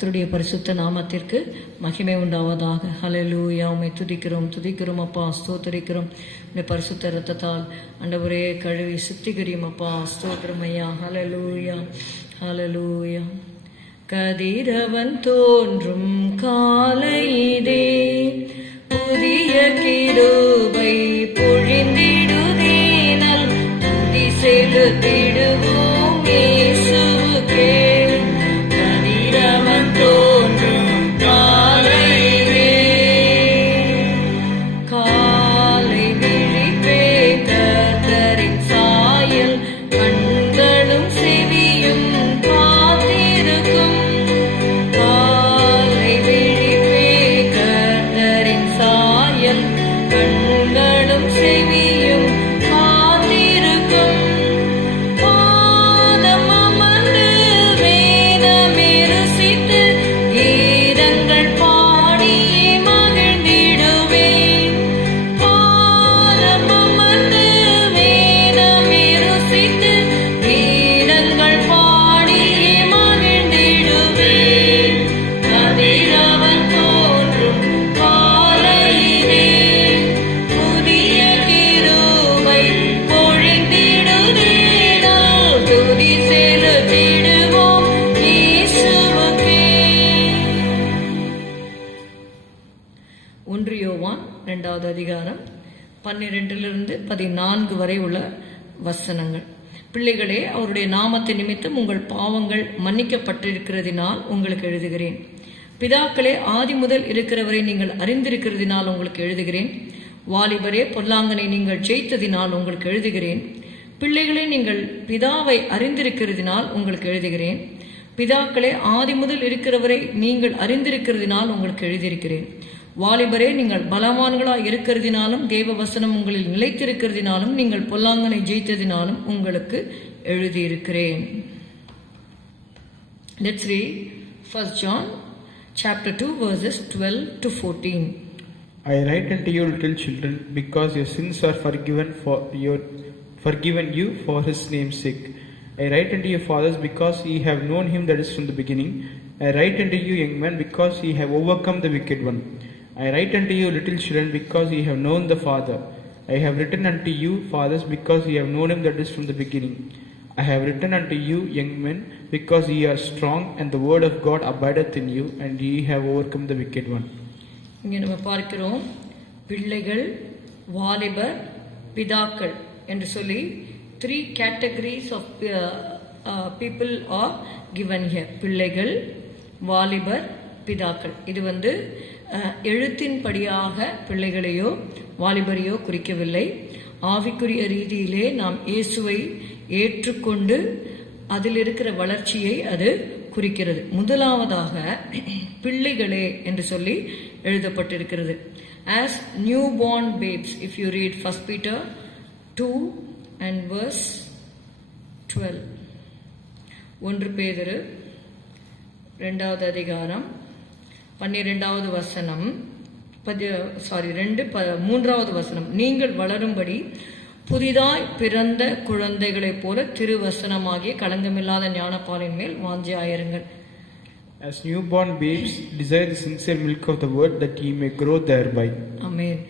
கர்த்தருடைய பரிசுத்த நாமத்திற்கு மகிமை உண்டாவதாக. ஹலலூயா உமை துதிக்கிறோம் துதிக்கிறோம் அப்பா ஸ்தோத்தரிக்கிறோம். இந்த பரிசுத்த ரத்தத்தால் அண்டவரே கழுவி சுத்திகரியும் அப்பா ஸ்தோத்திரம் ஐயா. ஹலலூயா ஹலலூயா கதிரவன் தோன்றும் காலையிதே புதிய கிருபை அதிகாரம் பன்னிரெண்டிலிருந்து பதினான்கு வரை உள்ள வசனங்கள். பிள்ளைகளே அவருடைய நாமத்தை நிமித்தம் உங்கள் பாவங்கள் மன்னிக்கப்பட்டிருக்கிறதினால் உங்களுக்கு எழுதுகிறேன். பிதாக்களே ஆதி முதல் இருக்கிறவரை நீங்கள் அறிந்திருக்கிறதினால் உங்களுக்கு எழுதுகிறேன். வாலிபரே பொல்லாங்கனை நீங்கள் ஜெயித்ததினால் உங்களுக்கு எழுதுகிறேன். பிள்ளைகளே நீங்கள் பிதாவை அறிந்திருக்கிறதினால் உங்களுக்கு எழுதுகிறேன். பிதாக்களே ஆதி முதல் இருக்கிறவரை நீங்கள் அறிந்திருக்கிறதினால் உங்களுக்கு எழுதியிருக்கிறேன். வாலிபரே நீங்கள் பலவான்களாய் இருக்கிறதினாலும் தேவ வசனம் உங்களில் நிலைத்திருக்கிறதினாலும் நீங்கள் பொல்லாங்கனை ஜெயித்ததினாலும் உங்களுக்கு எழுதியிருக்கிறேன் Let's read 1 John chapter 2 verses 12 to 14. I write unto you, little children, because your sins are forgiven for your forgiven you for his name's sake. I write unto you, fathers, because ye have known him that is from the beginning. I write unto you, young men, because ye have overcome the wicked one. I write unto you, little children, because ye have known the Father. I have written unto you, fathers, because ye have known him that is from the beginning. I have written unto you, young men, because ye are strong, and the word of God abideth in you, and ye have overcome the wicked one. இங்கே நம்ம பார்க்கிறோம் பிள்ளைகள் வாலிபர் பிதாக்கள் என்று சொல்லி three categories of people are given here பிள்ளைகள் வாலிபர் பிதாக்கள். இது வந்து எழுத்தின்படியாக பிள்ளைகளையோ வாலிபரையோ குறிக்கவில்லை. ஆவிக்குரிய ரீதியிலே நாம் இயேசுவை ஏற்றுக்கொண்டு அதில் இருக்கிற வளர்ச்சியை அது குறிக்கிறது. முதலாவதாக பிள்ளைகளே என்று சொல்லி எழுதப்பட்டிருக்கிறது. As new born babes if you read first Peter two and verse twelve ஒன்று பேதரு ரெண்டாவது அதிகாரம் பன்னிரெண்டாவது வசனம். பதி சாரி ரெண்டு ப மூன்றாவது வசனம். நீங்கள் வளரும்படி புதிதாய் பிறந்த குழந்தைகளைப் போல திருவசனமாகிய களங்கமில்லாத ஞானப்பாலின் மேல் வாஞ்சியாயிருங்கள் As newborn babes, desire the sincere milk of the word that ye may grow thereby. ஆமென்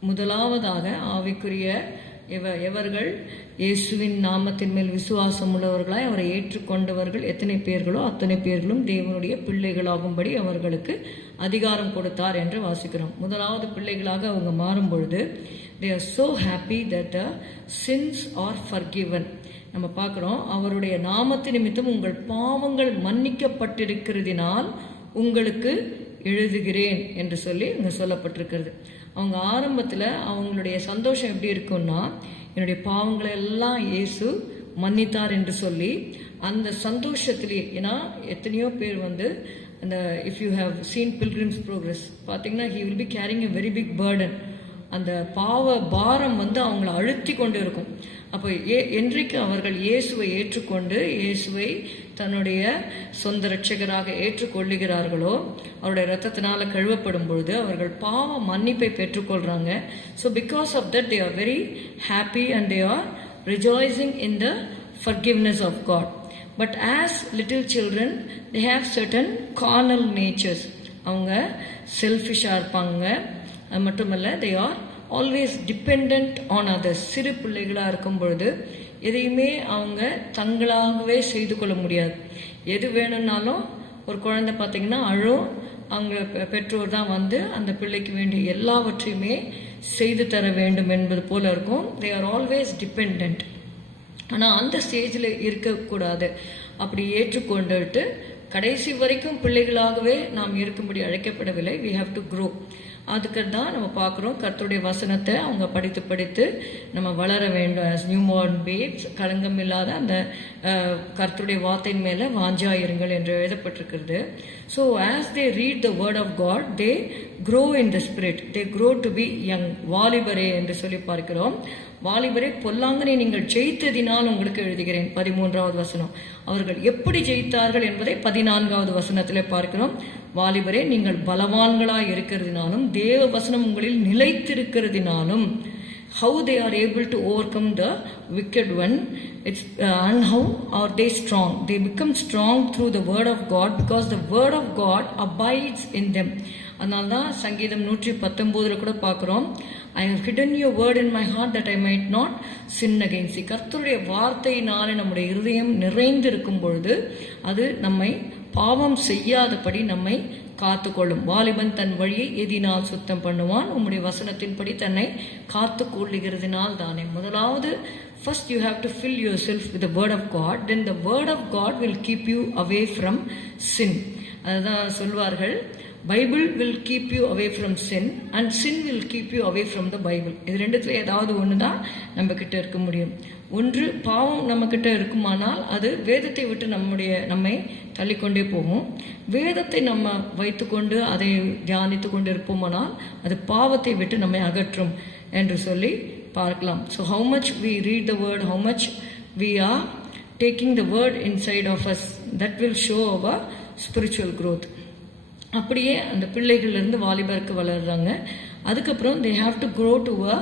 முதலாவதாக ஆவிக்குரிய இவ எவர்கள்? இயேசுவின் நாமத்தின் மேல் விசுவாசம் உள்ளவர்களாய் அவரை ஏற்றுக்கொண்டவர்கள் எத்தனை பேர்களோ அத்தனை பேர்களும் தேவனுடைய பிள்ளைகளாகும்படி அவர்களுக்கு அதிகாரம் கொடுத்தார் என்று வாசிக்கிறோம். முதலாவது பிள்ளைகளாக அவங்க மாறும் பொழுது they are so happy that the sins are forgiven நம்ம பார்க்குறோம் அவருடைய நாமத்து நிமித்தம் உங்கள் பாவங்கள் மன்னிக்கப்பட்டிருக்கிறதினால் உங்களுக்கு எழுதுகிறேன் என்று சொல்லி இங்கே சொல்லப்பட்டிருக்கிறது. அவங்க ஆரம்பத்தில் அவங்களுடைய சந்தோஷம் எப்படி இருக்கும்னா என்னுடைய பாவங்களை எல்லாம் இயேசு மன்னித்தார் என்று சொல்லி அந்த சந்தோஷத்திலேயே ஏன்னா எத்தனையோ பேர் வந்து அந்த if you have seen Pilgrim's Progress பார்த்தீங்கன்னா he will be carrying a very big burden அந்த பாவ பாரம் வந்து அவங்கள அழுத்தி கொண்டு இருக்கும் அப்போ ஏ என்றைக்கு அவர்கள் இயேசுவை ஏற்றுக்கொண்டு இயேசுவை தன்னுடைய சொந்த ரட்சகராக ஏற்றுக்கொள்ளுகிறார்களோ அவருடைய ரத்தத்தினால் கழுவப்படும் பொழுது அவர்கள் பாவ மன்னிப்பை பெற்றுக்கொள்கிறாங்க so because of that they are very happy and they are rejoicing in the forgiveness of God but as little children they have certain carnal natures அவங்க செல்ஃபிஷாக இருப்பாங்க. அது மட்டுமல்ல they are always depend on others சிறு பிள்ளைகளாக இருக்கும் பொழுது எதையுமே அவங்க தங்களாகவே செய்து கொள்ள முடியாது. எது வேணும்னாலும் ஒரு குழந்தை பார்த்தீங்கன்னா அழும். அவங்க பெற்றோர் தான் வந்து அந்த பிள்ளைக்கு வேண்டிய எல்லாவற்றையுமே செய்து தர வேண்டும் என்பது போல இருக்கும். தே ஆர் ஆல்வேஸ் டிபெண்ட் ஆனால் அந்த ஸ்டேஜில் இருக்கக்கூடாது. அப்படி ஏற்றுக்கொண்டுட்டு கடைசி வரைக்கும் பிள்ளைகளாகவே நாம் இருக்கும்படி அழைக்கப்படவில்லை. வி ஹாவ் டு க்ரோ அதுக்கு தான் நம்ம பார்க்குறோம். கர்த்தருடைய வசனத்தை அவங்க படித்து படித்து நம்ம வளர வேண்டும். அஸ் நியூ மார்ன் பேப்ஸ் களங்கம் இல்லாத அந்த கர்த்தருடைய வார்த்தையின் மேலே வாஞ்சாயிருங்கள் என்று எழுதப்பட்டிருக்கிறது. So as they read the word of God they grow in the spirit they grow to be young வாலிபரே என்று சொல்லி பார்க்கிறோம். வாலிபரே பொல்லாங்கனை நீங்கள் ஜெயித்ததினால் உங்களுக்கு எழுதுகிறேன். பதிமூன்றாவது வசனம். அவர்கள் எப்படி ஜெயித்தார்கள் என்பதை பதினான்காவது வசனத்தில் பார்க்கிறோம். வாலிபரே நீங்கள் பலவான்களாக இருக்கிறதுனாலும் தேவ வசனம் உங்களில் நிலைத்திருக்கிறதுனாலும் how they are able to overcome the wicked one it's and how are they strong they become strong through the word of God because the word of God abides in them அதனால தான் சங்கீதம் நூற்றி பத்தொம்போதில் கூட பார்க்குறோம் I have hidden your word in my heart that I might not sin against கர்த்தருடைய வார்த்தையினாலே நம்முடைய இருதயம் நிறைந்திருக்கும் பொழுது அது நம்மை பாவம் செய்யாதபடி நம்மை காத்துக்கொள்ளும். வாலிபன் தன் வழியை எதினால் சுத்தம் பண்ணுவான். உம்முடைய வசனத்தின்படி தன்னை காத்து கொள்ளுகிறதுனால் தானே. முதலாவது first you have to fill yourself with word of God then the word of God will keep you away from sin அதுதான் சொல்வார்கள். Bible will keep you away from sin and sin will keep you away from the Bible இது ரெண்டுத்துல ஏதாவது ஒன்று தான் நம்ம கிட்ட இருக்க முடியும். ஒன்று பாவம் நம்ம கிட்ட இருக்குமானால் அது வேதத்தை விட்டு நம்முடைய நம்மை தள்ளிக்கொண்டே போகும். வேதத்தை நம்ம வைத்துக்கொண்டு அதை தியானித்து கொண்டு இருப்போமானால் அது பாவத்தை விட்டு நம்மை அகற்றும் என்று சொல்லி பார்க்கலாம். So how much we read the word how much we are taking the word inside of us that will show our spiritual growth அப்படியே அந்த பிள்ளைகள்லேருந்து வாலிபருக்கு வளர்கிறாங்க அதுக்கப்புறம் they have to grow to a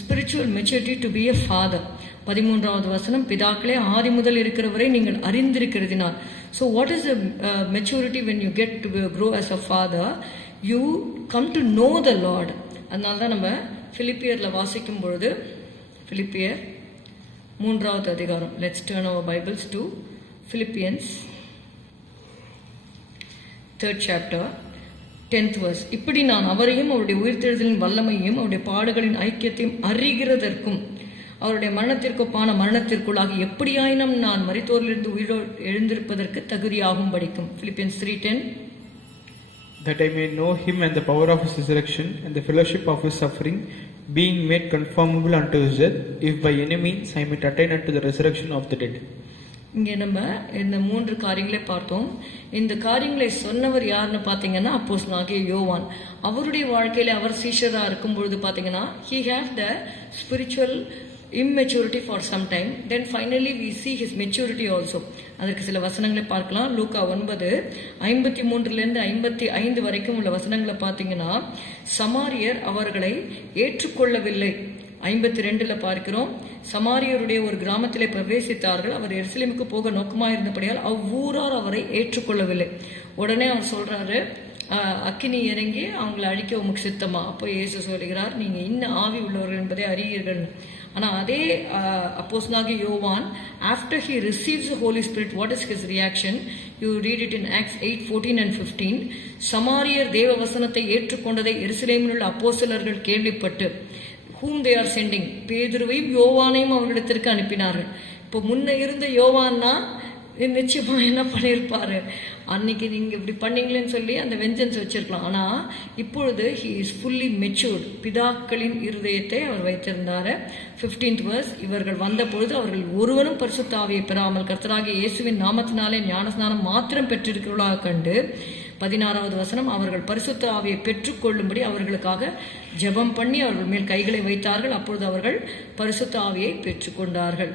spiritual maturity to be a father பதிமூன்றாவது வசனம் பிதாக்களே ஆதி முதல் இருக்கிறவரை நீங்கள் அறிந்திருக்கிறதினால். So what is the maturity when you get to grow as a father you come to know the Lord அதனால தான் நம்ம ஃபிலிப்பியரில் வாசிக்கும் பொழுது ஃபிலிப்பியர் மூன்றாவது அதிகாரம். Let's turn our Bibles to Philippians third chapter tenth verse இப்படி நான் அவரையும் அவருடைய உயிர்த்தெழுதலின் வல்லமையும் அவருடைய பாடுகளின் ஐக்கியத்தையும் அறிகிறதற்கும் அவருடைய மரணத்திற்கொப்பான மரணத்திற்குள்ளாக எப்படியாயினும் நான் மரித்தோரிலிருந்து உயிரோ எழுந்திருப்பதற்கு தகுதியாகும் படிக்கும் Philippians three ten that I may know him and the power of his resurrection and the fellowship of his suffering, being made conformable unto his death, if by any means I may attain unto the resurrection of the dead. இங்கே நம்ம இந்த மூன்று காரியங்களை பார்த்தோம். இந்த காரியங்களை சொன்னவர் யாருன்னு பார்த்தீங்கன்னா அப்போஸ் ஆகிய யோவான். அவருடைய வாழ்க்கையில் அவர் சீஷராக இருக்கும் பொழுது பார்த்தீங்கன்னா he have the spiritual immaturity for some time then finally we see his maturity also அதற்கு சில வசனங்களை பார்க்கலாம். லூக்கா ஒன்பது ஐம்பத்தி மூன்றுலேருந்து ஐம்பத்தி ஐந்து வரைக்கும் உள்ள வசனங்களை பார்த்தீங்கன்னா சமாரியர் அவர்களை ஏற்றுக்கொள்ளவில்லை. ஐம்பத்தி ரெண்டில் பார்க்கிறோம். சமாரியருடைய ஒரு கிராமத்திலே பிரவேசித்தார்கள். அவர் எருசலேமுக்கு போக நோக்கமாக இருந்தபடியால் அவ்வூரார் அவரை ஏற்றுக்கொள்ளவில்லை. உடனே அவர் சொல்கிறாரு அக்கினி இறங்கி அவங்களை அழிக்க உமக்கு சித்தமா? அப்போ இயேசு சொல்லுகிறார் நீங்கள் இன்னும் ஆவி உள்ளவர்கள் என்பதை அறியீர்கள். ஆனால் அதே அப்போஸ்னாகி யோவான் after he receives Holy Spirit what is his reaction you read it in Acts eight fourteen and fifteen சமாரியர் தேவ வசனத்தை ஏற்றுக்கொண்டதை எருசலேமில் உள்ள அப்போசிலர்கள் கேள்விப்பட்டு ஹூம் தே ஆர் சென்டிங் பேதுருவையும் யோவானையும் அவர்களிடத்திற்கு அனுப்பினார்கள். இப்போ முன்ன இருந்த யோவான்னா நிச்சயமா என்ன பண்ணியிருப்பாரு அன்னைக்கு நீங்க இப்படி பண்ணீங்களேன்னு சொல்லி அந்த வெஞ்சன்ஸ் வச்சிருக்கலாம். ஆனா இப்பொழுது ஹி இஸ் ஃபுல்லி மெச்சூர்ட் பிதாக்களின் இருதயத்தை அவர் வைத்திருந்தார். ஃபிஃப்டீன்த் வர்ஸ் இவர்கள் வந்த பொழுது அவர்கள் ஒருவரும் பரிசுத்தாவியை பெறாமல் கர்த்தராகிய இயேசுவின் நாமத்தினாலே ஞானஸ்நானம் மாத்திரம் பெற்றிருக்கிறவர்களாக கண்டு பதினாறாவது வசனம் அவர்கள் பரிசுத்த ஆவியை பெற்றுக்கொள்ளும்படி அவர்களுக்காக ஜெபம் பண்ணி அவர்கள் மேல் கைகளை வைத்தார்கள். அப்பொழுது அவர்கள் பரிசுத்த ஆவியை பெற்றுக்கொண்டார்கள்.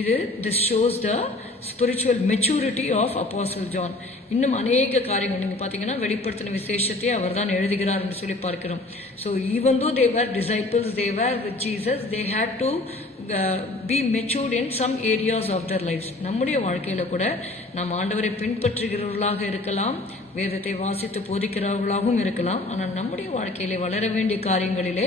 இது this shows the spiritual maturity of apostle John இன்னும் அநேக காரியங்கள். நீங்கள் பார்த்தீங்கன்னா வெளிப்படுத்தின விசேஷத்தை அவர் தான் எழுதுகிறார் என்று சொல்லி பார்க்கிறோம். So even though they were disciples they were with Jesus they had to be matured in some areas of their life நம்முடைய வாழ்க்கையில் கூட நாம் ஆண்டவரை பின்பற்றுகிறவர்களாக இருக்கலாம் வேதத்தை வாசித்து போதிக்கிறவர்களாகவும் இருக்கலாம். ஆனால் நம்முடைய வாழ்க்கையிலே வளர வேண்டிய காரியங்களிலே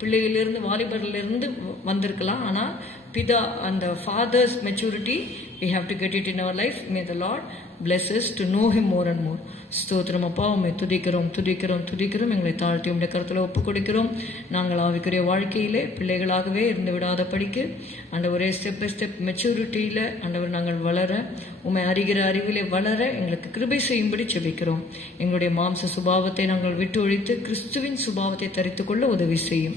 பிள்ளைகளிலிருந்து வாலிபர்லேருந்து வந்திருக்கலாம். ஆனால் பிதா அந்த fathers maturity we have to get it in our life may the Lord bless us to know him more and more ஸ்தோத்திரம் அப்பா உண்மை துதிக்கிறோம் துதிக்கிறோம் துதிக்கிறோம். எங்களை தாழ்த்தி உடைய கருத்தில் ஒப்பு கொடுக்கிறோம் நாங்கள் ஆவிக்குரிய வாழ்க்கையிலே பிள்ளைகளாகவே இருந்து விடாத படிக்க ஒரே ஸ்டெப் பை ஸ்டெப் மெச்சூரிட்டியில் அண்டவர் நாங்கள் வளர உண்மை அறிகிற அறிவிலே வளர எங்களுக்கு கிருபை செய்யும்படி செபிக்கிறோம் எங்களுடைய மாம்ச சுபாவத்தை நாங்கள் விட்டு ஒழித்து கிறிஸ்துவின் சுபாவத்தை தரித்துக்கொள்ள உதவி செய்யும்.